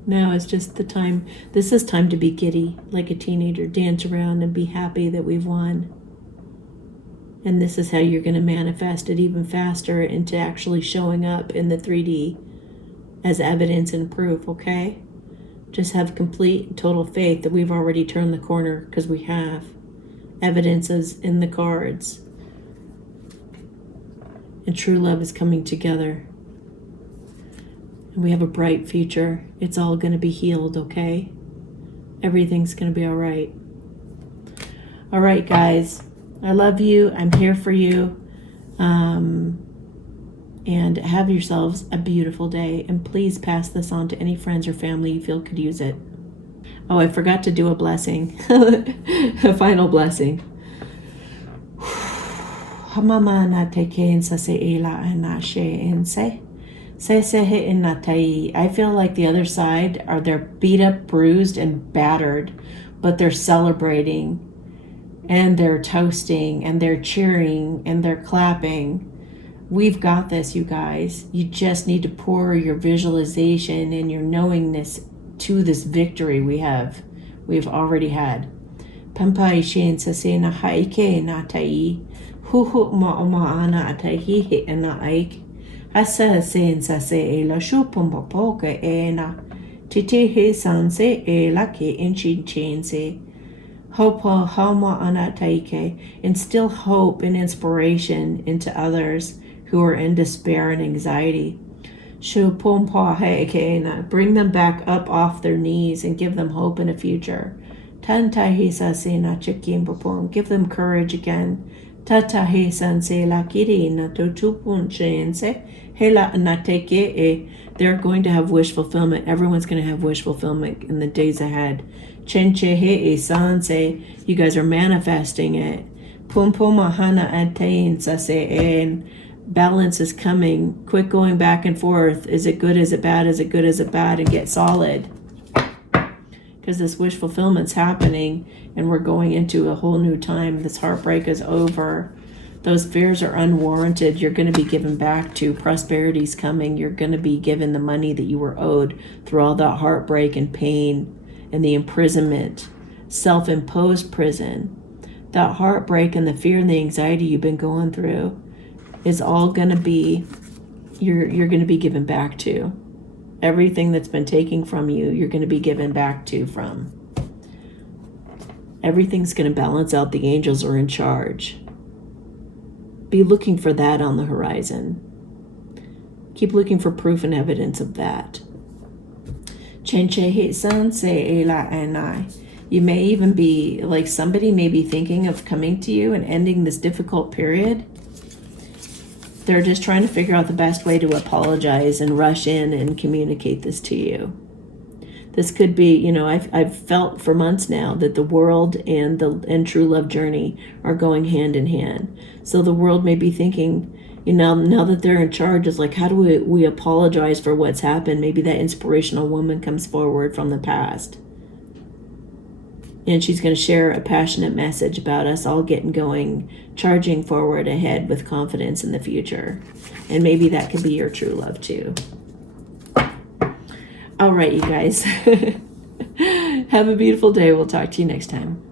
Now is just the time. This is time to be giddy, like a teenager, dance around and be happy that we've won. And this is how you're going to manifest it even faster into actually showing up in the 3D as evidence and proof, okay? Just have complete and total faith that we've already turned the corner, because we have. Evidence is in the cards. And true love is coming together. And we have a bright future. It's all going to be healed, okay? Everything's going to be all right. All right, guys. I love you. I'm here for you. And have yourselves a beautiful day. And please pass this on to any friends or family you feel could use it. Oh, I forgot to do a blessing. A final blessing. Hamama na teke sa se ela na she ense. I feel like the other side they're beat up, bruised, and battered, but they're celebrating and they're toasting and they're cheering and they're clapping. We've got this, you guys. You just need to pour your visualization and your knowingness to this victory we've already had. Pampai shen sa se na haike na tai hu ma ana atahi he na aik. Asa sen sa se la shupumba poka ena titi he san se e la ke inchin chen se hopa hauma ana taike. Instill hope and inspiration into others who are in despair and anxiety. Shupumpa he ke ena. Bring them back up off their knees and give them hope and a future. Tantai sa se na chikim popon. Give them courage again. Tata he san se la kiri na totupun chen se. They're going to have wish fulfillment. Everyone's going to have wish fulfillment in the days ahead. Chenche he sanse. You guys are manifesting it. Pumpoma hana atain sase. And balance is coming. Quit going back and forth. Is it good? Is it bad? Is it good? Is it bad? And get solid. Because this wish fulfillment's happening and we're going into a whole new time. This heartbreak is over. Those fears are unwarranted. You're going to be given back to. Prosperity's coming. You're going to be given the money that you were owed through all that heartbreak and pain and the imprisonment, self-imposed prison. That heartbreak and the fear and the anxiety you've been going through is all going to be, you're going to be given back to. Everything that's been taken from you, you're going to be given back to from. Everything's going to balance out. The angels are in charge. Be looking for that on the horizon. Keep looking for proof and evidence of that. You may even be like somebody may be thinking of coming to you and ending this difficult period. They're just trying to figure out the best way to apologize and rush in and communicate this to you. This could be, I've felt for months now that the world and true love journey are going hand in hand. So the world may be thinking, now that they're in charge, is like, how do we apologize for what's happened? Maybe that inspirational woman comes forward from the past. And she's going to share a passionate message about us all getting going, charging forward ahead with confidence in the future. And maybe that could be your true love too. All right, you guys. Have a beautiful day. We'll talk to you next time.